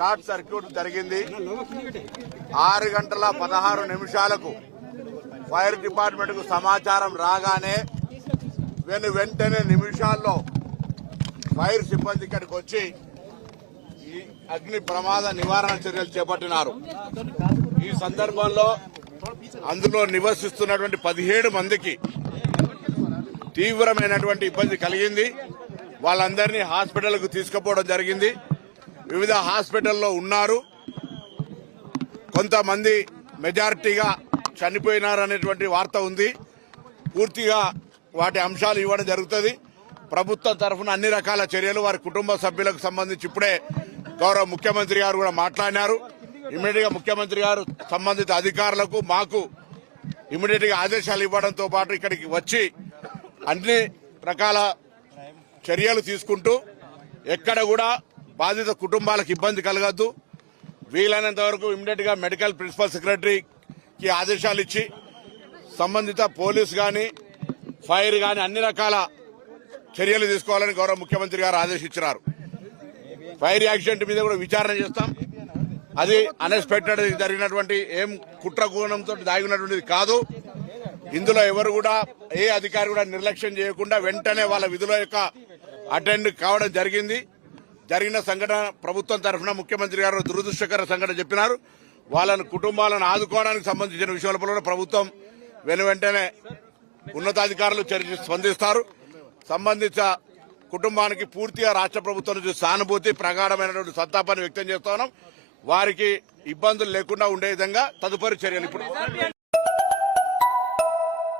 short circuit జరిగింది ఆరు గంటల పదహారు నిమిషాలకు ఫైర్ డిపార్ట్మెంట్ కు సమాచారం రాగానే వెను వెంటనే నిమిషాల్లో ఫైర్ సిబ్బంది ఇక్కడికి వచ్చి ఈ అగ్ని ప్రమాద నివారణ చర్యలు చేపట్టినారు ఈ సందర్భంలో అందులో నివసిస్తున్నటువంటి పదిహేడు మందికి తీవ్రమైనటువంటి ఇబ్బంది కలిగింది వాళ్ళందరినీ కు తీసుకుపోవడం జరిగింది వివిధ హాస్పిటల్లో ఉన్నారు కొంతమంది మెజారిటీగా చనిపోయినారనేటువంటి వార్త ఉంది పూర్తిగా వాటి అంశాలు ఇవ్వడం జరుగుతుంది ప్రభుత్వం తరఫున అన్ని రకాల చర్యలు వారి కుటుంబ సభ్యులకు సంబంధించి ఇప్పుడే గౌరవ ముఖ్యమంత్రి గారు కూడా మాట్లాడినారు ఇమ్మీడియట్ గా ముఖ్యమంత్రి గారు సంబంధిత అధికారులకు మాకు ఇమ్మీడియట్ గా ఆదేశాలు ఇవ్వడంతో పాటు ఇక్కడికి వచ్చి అన్ని రకాల చర్యలు తీసుకుంటూ ఎక్కడ కూడా బాధిత కుటుంబాలకు ఇబ్బంది కలగద్దు వీలైనంత వరకు ఇమ్మీడియట్ గా మెడికల్ ప్రిన్సిపల్ సెక్రటరీకి ఆదేశాలు ఇచ్చి సంబంధిత పోలీసు కానీ ఫైర్ కానీ అన్ని రకాల చర్యలు తీసుకోవాలని గౌరవ ముఖ్యమంత్రి గారు ఆదేశించినారు ఫైర్ యాక్సిడెంట్ మీద కూడా విచారణ చేస్తాం అది అన్ఎక్స్పెక్టెడ్ జరిగినటువంటి ఏం కుట్ర కుట్రగుణంతో దాగినటువంటిది కాదు ఇందులో ఎవరు కూడా ఏ అధికారి కూడా నిర్లక్ష్యం చేయకుండా వెంటనే వాళ్ళ విధుల యొక్క అటెండ్ కావడం జరిగింది జరిగిన సంఘటన ప్రభుత్వం తరఫున ముఖ్యమంత్రి గారు దురదృష్టకర సంఘటన చెప్పినారు వాళ్ళని కుటుంబాలను ఆదుకోవడానికి సంబంధించిన విషయాలపై ప్రభుత్వం వెను వెంటనే ఉన్నతాధికారులు చర్చ స్పందిస్తారు సంబంధిత కుటుంబానికి పూర్తిగా రాష్ట్ర ప్రభుత్వం నుంచి సానుభూతి ప్రగాఢమైనటువంటి సంతాపాన్ని వ్యక్తం చేస్తున్నాం వారికి ఇబ్బందులు లేకుండా ఉండే విధంగా తదుపరి చర్యలు ఇప్పుడు